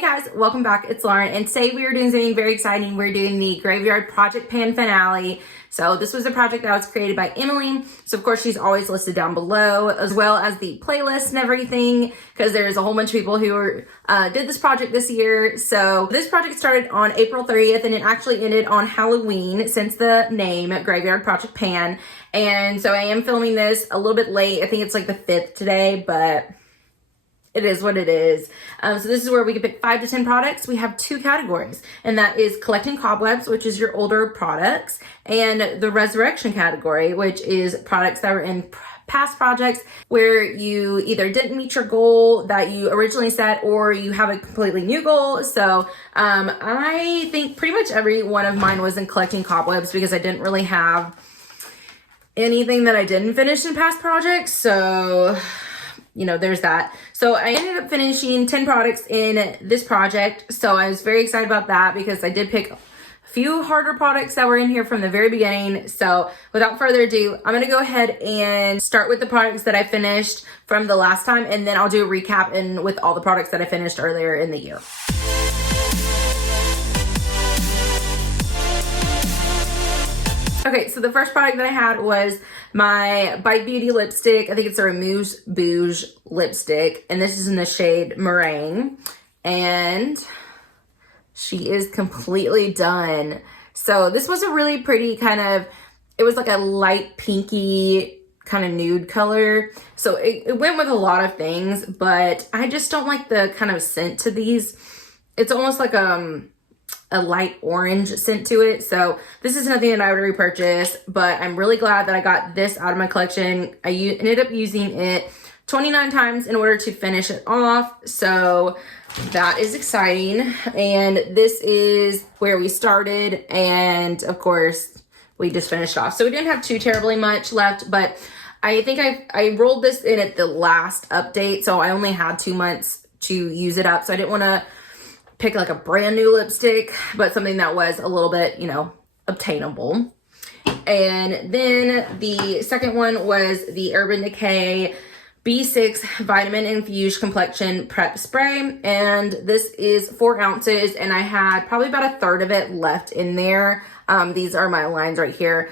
Hey guys, welcome back. It's Lauren, and today we are doing something very exciting. We're doing the Graveyard Project Pan finale. So this was a project that was created by Emily. So of course she's always listed down below, as well as the playlist and everything, because there's a whole bunch of people who did this project this year. So this project started on April 30th, and it actually ended on Halloween, since the name Graveyard Project Pan. And so I am filming this a little bit late. I think it's like the 5th today, but it is what it is. So this is where we can pick 5 to 10 products. We have 2 categories, and that is collecting cobwebs, which is your older products, and the resurrection category, which is products that were in past projects where you either didn't meet your goal that you originally set, or you have a completely new goal. So I think pretty much every one of mine was in collecting cobwebs, because I didn't really have anything that I didn't finish in past projects. So you know, there's that. So I ended up finishing 10 products in this project. So I was very excited about that, because I did pick a few harder products that were in here from the very beginning. So without further ado, I'm going to go ahead and start with the products that I finished from the last time, and then I'll do a recap and with all the products that I finished earlier in the year. Okay, so the first product that I had was my Bite Beauty lipstick. I think it's a Remousse Bouge lipstick, and this is in the shade Meringue, and she is completely done. So this was a really pretty kind of, it was like a light pinky kind of nude color. So it went with a lot of things, but I just don't like the kind of scent to these. It's almost like a light orange scent to it. So this is nothing that I would repurchase, but I'm really glad that I got this out of my collection. I ended up using it 29 times in order to finish it off. So that is exciting. And this is where we started. And of course we just finished off. So we didn't have too terribly much left, but I think I rolled this in at the last update. So I only had 2 months to use it up. So I didn't want to pick like a brand new lipstick, but something that was a little bit, you know, obtainable. And then the second one was the Urban Decay B6 Vitamin Infused Complexion Prep Spray. And this is 4 ounces, and I had probably about a third of it left in there. These are my lines right here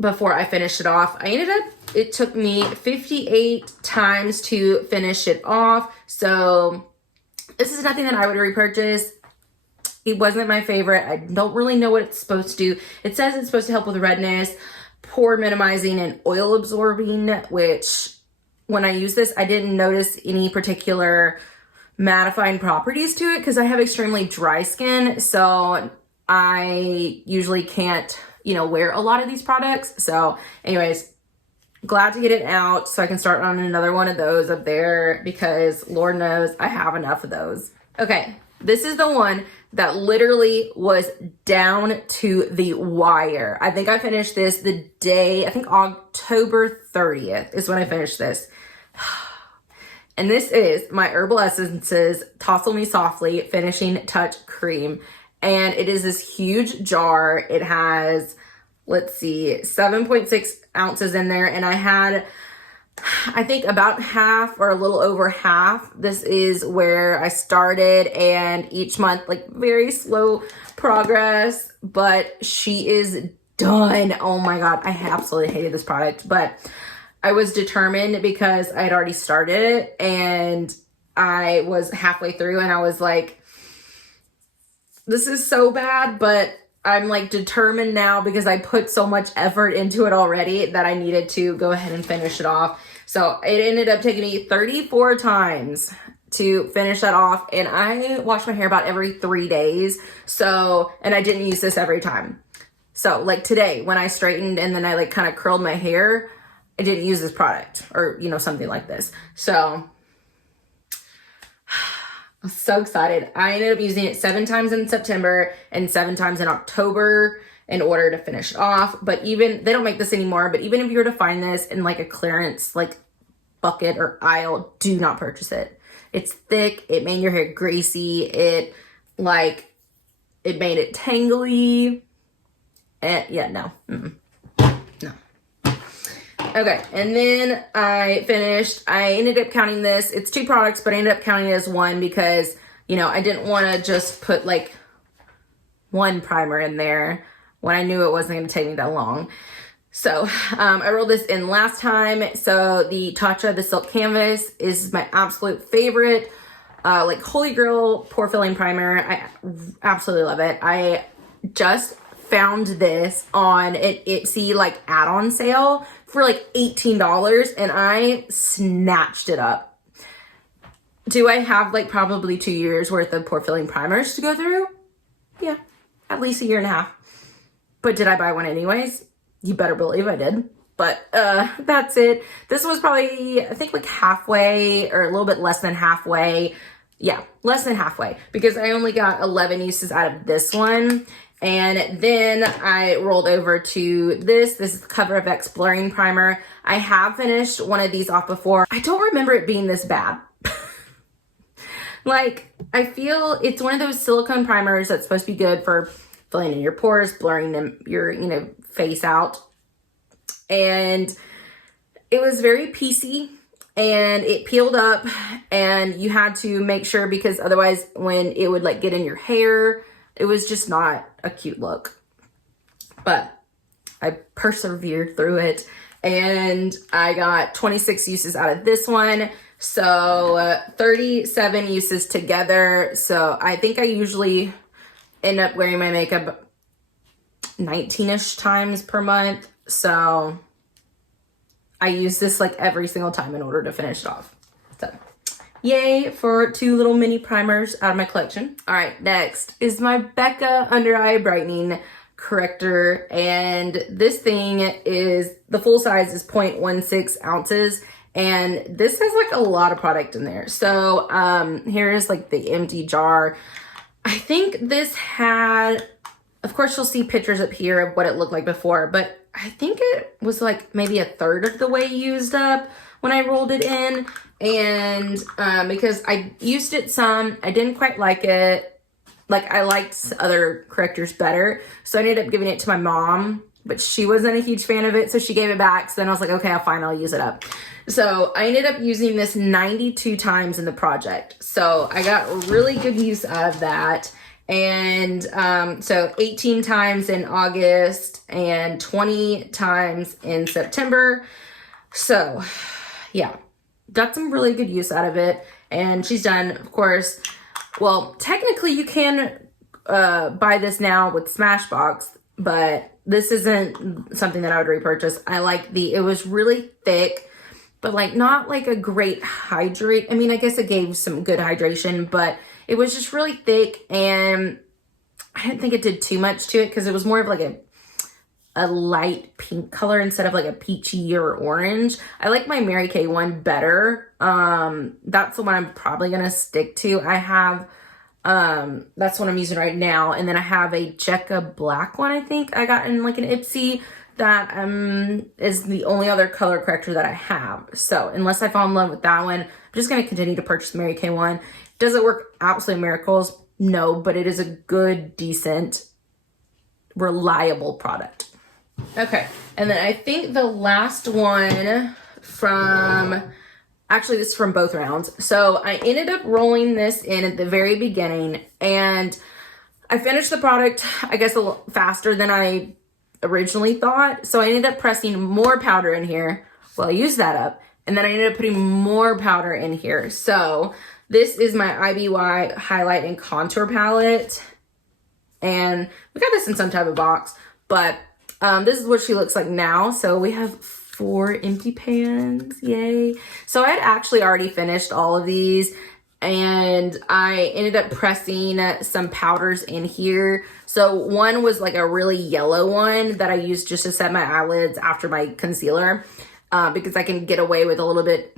before I finished it off. It took me 58 times to finish it off. So this is nothing that I would repurchase. It wasn't my favorite. I don't really know what it's supposed to do. It says it's supposed to help with redness, pore minimizing, and oil absorbing, which when I use this, I didn't notice any particular mattifying properties to it, because I have extremely dry skin. So I usually can't, you know, wear a lot of these products. So anyways, glad to get it out so I can start on another one of those up there, because Lord knows I have enough of those. Okay, this is the one that literally was down to the wire. I think I finished this the day, I think October 30th is when I finished this. And this is my Herbal Essences Tousle Me Softly Finishing Touch Cream. And it is this huge jar. It has, let's see, 7.6 ounces in there, and I had, I think, about half or a little over half. This is where I started, and each month, like, very slow progress, but she is done. Oh my god, I absolutely hated this product, but I was determined because I had already started it, and I was halfway through, and I was like, this is so bad, but I'm like determined now, because I put so much effort into it already, that I needed to go ahead and finish it off. So it ended up taking me 34 times to finish that off. And I wash my hair about every 3 days. So, and I didn't use this every time. So like today when I straightened and then I like kind of curled my hair, I didn't use this product, or, you know, something like this. So I'm so excited. I ended up using it 7 times in September and 7 times in October in order to finish it off. But even, they don't make this anymore, but even if you were to find this in like a clearance like bucket or aisle, do not purchase it. It's thick. It made your hair greasy. It made it tangly. Yeah, no. No. Okay, and then I ended up counting this. It's 2 products, but I ended up counting it as one because you know, I didn't want to just put like one primer in there when I knew it wasn't going to take me that long. So I rolled this in last time. So the Tatcha, the Silk Canvas, is my absolute favorite, like holy grail pore filling primer. I absolutely love it. I just found this on an Etsy like add-on sale for like $18 and I snatched it up. Do I have like probably 2 years worth of pore filling primers to go through? Yeah, at least a year and a half. But did I buy one anyways? You better believe I did. But that's it. This was probably, I think like halfway or a little bit less than halfway. Yeah, less than halfway because I only got 11 uses out of this one. And then I rolled over to this. This is the Cobwebs Blurring Primer. I have finished one of these off before. I don't remember it being this bad. Like, I feel it's one of those silicone primers that's supposed to be good for filling in your pores, blurring them, your, you know, face out. And it was very piecey and it peeled up and you had to make sure because otherwise when it would like get in your hair, it was just not a cute look. But I persevered through it and I got 26 uses out of this one. So 37 uses together. So I think I usually end up wearing my makeup 19-ish times per month. So I use this like every single time in order to finish it off. So yay for 2 little mini primers out of my collection. All right, next is my Becca Under Eye Brightening Corrector. And this thing is, the full size is 0.16 ounces. And this has like a lot of product in there. So here's like the empty jar. I think this had, of course you'll see pictures up here of what it looked like before, but I think it was like maybe a third of the way used up when I rolled it in. And because I used it some, I didn't quite like it. Like I liked other correctors better. So I ended up giving it to my mom, but she wasn't a huge fan of it. So she gave it back. So then I was like, okay, fine, I'll use it up. So I ended up using this 92 times in the project. So I got really good use out of that. And so 18 times in August and 20 times in September. So yeah, got some really good use out of it. And she's done, of course, well, technically you can buy this now with Smashbox, but this isn't something that I would repurchase. I like it was really thick, but like not like a great hydrate. I mean, I guess it gave some good hydration, but it was just really thick and I didn't think it did too much to it because it was more of like a light pink color instead of like a peachy or orange. I like my Mary Kay one better. That's the one I'm probably going to stick to. I have, that's what I'm using right now. And then I have a Jekka black one, I think I got in like an Ipsy. That is the only other color corrector that I have. So unless I fall in love with that one, I'm just going to continue to purchase the Mary Kay one. Does it work absolute miracles? No, but it is a good, decent, reliable product. Okay, and then I think the last one from, actually this is from both rounds. So I ended up rolling this in at the very beginning and I finished the product, I guess a little faster than I originally thought. So I ended up pressing more powder in here. Well, I used that up and then I ended up putting more powder in here. So this is my IBY highlight and contour palette and we got this in some type of box, but this is what she looks like now. So we have 4 empty pans, yay. So I had actually already finished all of these and I ended up pressing some powders in here. So one was like a really yellow one that I used just to set my eyelids after my concealer because I can get away with a little bit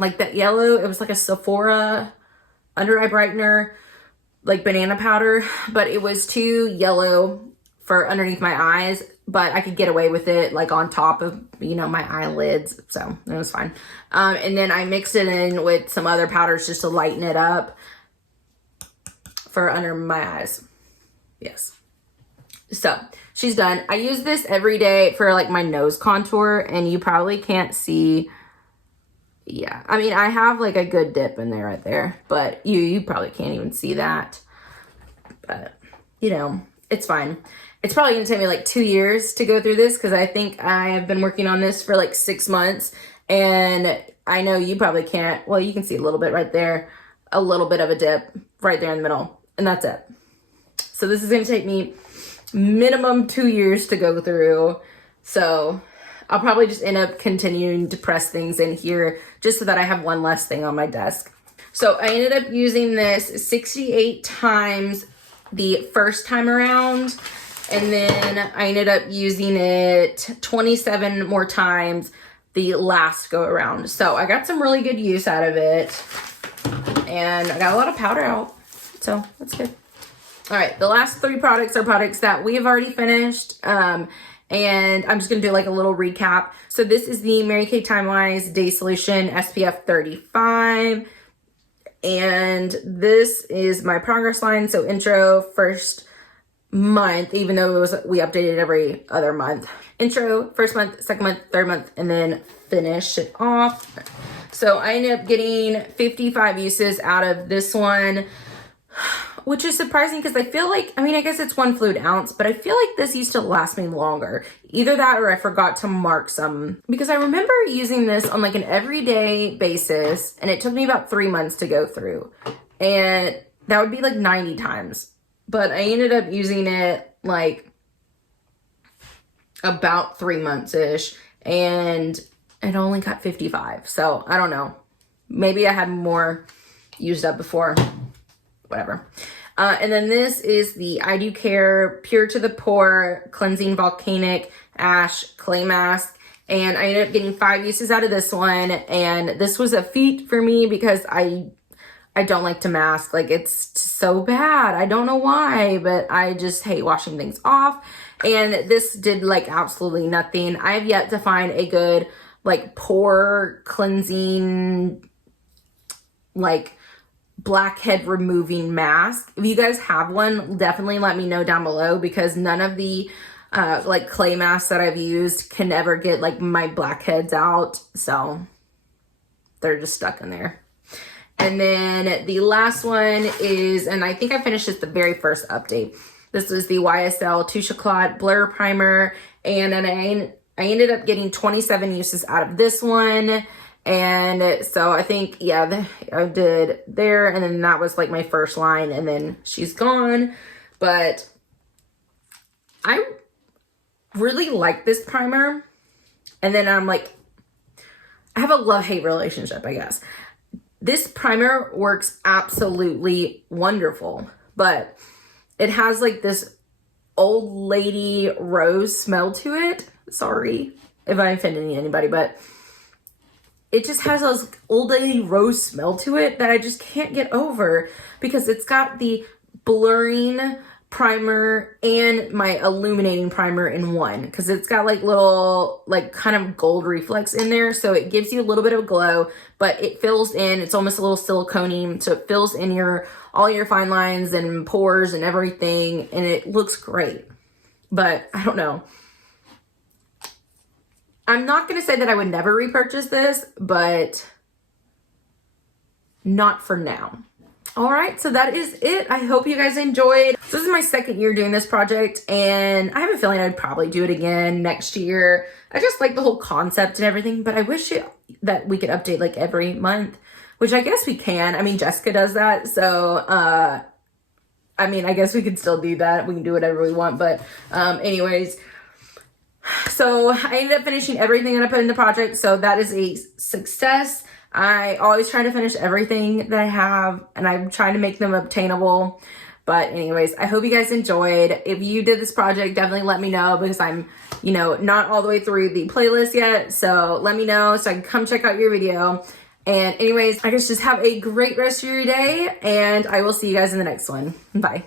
like that yellow. It was like a Sephora under eye brightener, like banana powder, but it was too yellow for underneath my eyes, but I could get away with it like on top of, you know, my eyelids. So it was fine. And then I mixed it in with some other powders just to lighten it up for under my eyes. Yes. So she's done. I use this every day for like my nose contour and you probably can't see. yeah, I mean, I have like a good dip in there right there, but you probably can't even see that. But, you know, it's fine. It's probably going to take me like 2 years to go through this because I think I have been working on this for like 6 months. And I know you probably can't. Well, you can see a little bit right there. A little bit of a dip right there in the middle. And that's it. So this is going to take me minimum 2 years to go through. So I'll probably just end up continuing to press things in here just so that I have one less thing on my desk. So I ended up using this 68 times the first time around, and then I ended up using it 27 more times the last go around. So I got some really good use out of it, and I got a lot of powder out, so that's good. All right, the last 3 products are products that we have already finished, and I'm just gonna do like a little recap. So this is the Mary Kay Time Wise Day Solution SPF 35. And this is my progress line. So intro, first month, even though we updated every other month. Intro, first month, second month, third month, and then finish it off. So I ended up getting 55 uses out of this one, which is surprising because I feel like, I mean, I guess it's 1 fluid ounce, but I feel like this used to last me longer. Either that or I forgot to mark some, because I remember using this on like an everyday basis and it took me about 3 months to go through, and that would be like 90 times. But I ended up using it like about 3 months-ish, and it only got 55. So I don't know. Maybe I had more used up before. Whatever. And then this is the I Do Care Pure to the Pore Cleansing Volcanic Ash Clay Mask. And I ended up getting 5 uses out of this one. And this was a feat for me because I don't like to mask. Like, it's so bad. I don't know why, but I just hate washing things off. And this did like absolutely nothing. I have yet to find a good like pore cleansing, like blackhead removing mask. If you guys have one, definitely let me know down below, because none of the like clay masks that I've used can ever get like my blackheads out, so they're just stuck in there. And then the last one is, and I think I finished this the very first update, this was the YSL Touche Éclat Blur Primer, and then I ended up getting 27 uses out of this one. And so I think, yeah, I did there, and then that was like my first line, and then she's gone. But I really like this primer. And then I'm like, I have a love-hate relationship, I guess. This primer works absolutely wonderful, but it has like this old lady rose smell to it. Sorry if I offended anybody, but it just has those old lady rose smell to it that I just can't get over, because it's got the blurring primer and my illuminating primer in one, because it's got like little like kind of gold reflex in there, so it gives you a little bit of a glow, but it fills in, it's almost a little silicone-y, so it fills in all your fine lines and pores and everything, and it looks great. But I don't know, I'm not going to say that I would never repurchase this, but not for now. All right, so that is it. I hope you guys enjoyed. So this is my second year doing this project, and I have a feeling I'd probably do it again next year. I just like the whole concept and everything, but I wish that we could update like every month, which I guess we can. I mean, Jessica does that, so I mean, I guess we could still do that. We can do whatever we want, but anyways. So I ended up finishing everything that I put in the project, so that is a success. I always try to finish everything that I have, and I'm trying to make them obtainable. But anyways, I hope you guys enjoyed. If you did this project, definitely let me know, because I'm, you know, not all the way through the playlist yet. So let me know so I can come check out your video. And anyways, I guess just have a great rest of your day, and I will see you guys in the next one. Bye.